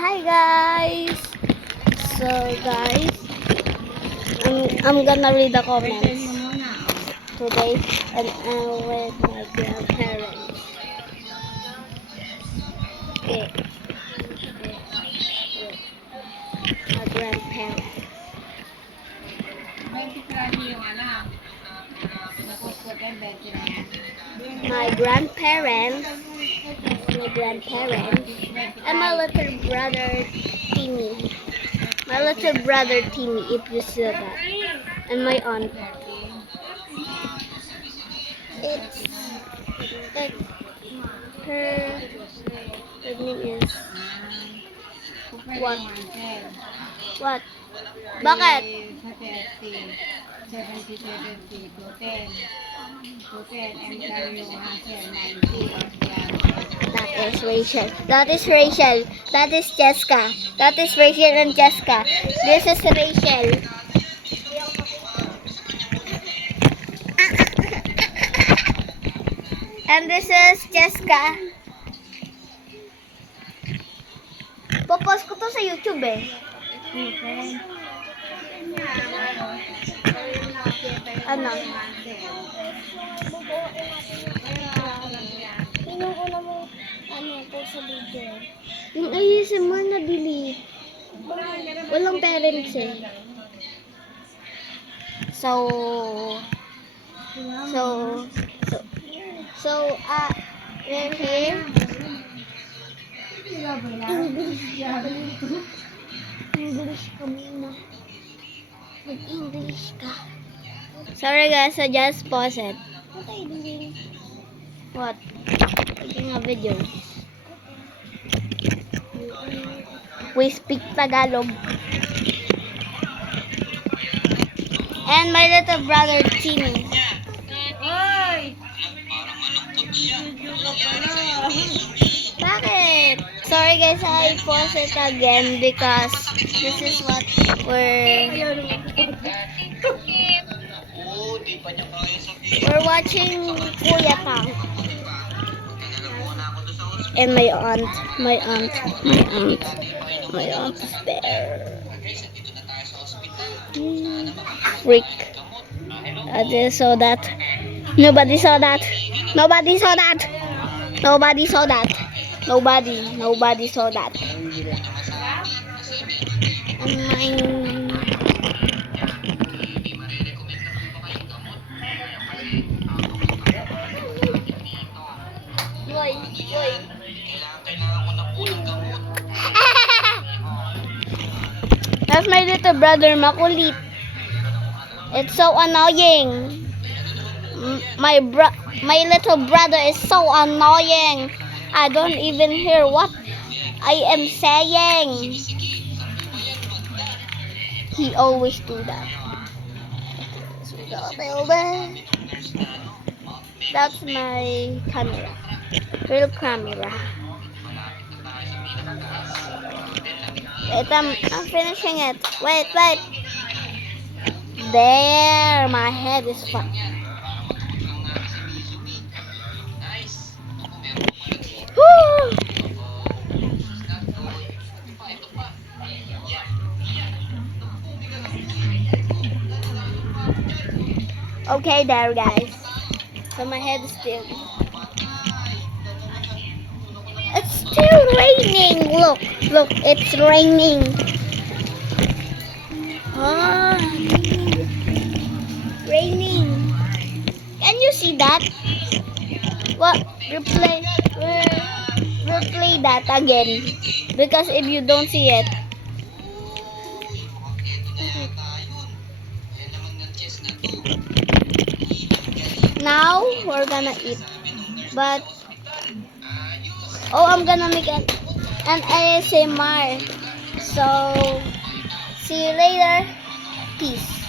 Hi guys. So guys, I'm gonna read the comments today, and I'm with my grandparents. Okay, my grandparents. My grandparents, and my little brother Timmy. My little brother Timmy, if you see that, and my aunt. It's her name is what? What? Bakit? 70, That is Rachel. That is Rachel. That is Jessica. That is Rachel and Jessica. This is Rachel. And this is Jessica. Popost ko to sa YouTube eh. Ano? Yung una mo, po sa video. Yung ASMR na delete. Walang parents eh. We're here. English ka muna. Mag-English ka. Sorry guys, I just paused it. What? Taking a video. We speak Tagalog. And my little brother Timmy. Oy! Bakit? Sorry guys, I pause it again because this is what we're watching Kuya Tang. And my aunt is there. Freak. I just saw that. Nobody saw that. Nobody saw that. Nobody saw that. Nobody saw that. And mine. Boy. That's my little brother, makulit. It's so annoying. My little brother is so annoying. I don't even hear what I am saying. He always do that. That's my camera. Real camera. Wait, I'm finishing it. Wait. There, my head is fucked. Woo! Okay, there, guys. So my head is still. It's still raining. Look, it's raining. Raining. Can you see that? What? Replay that again. Because if you don't see it. Now we're gonna eat. But I'm gonna make an ASMR. So see you later. Peace.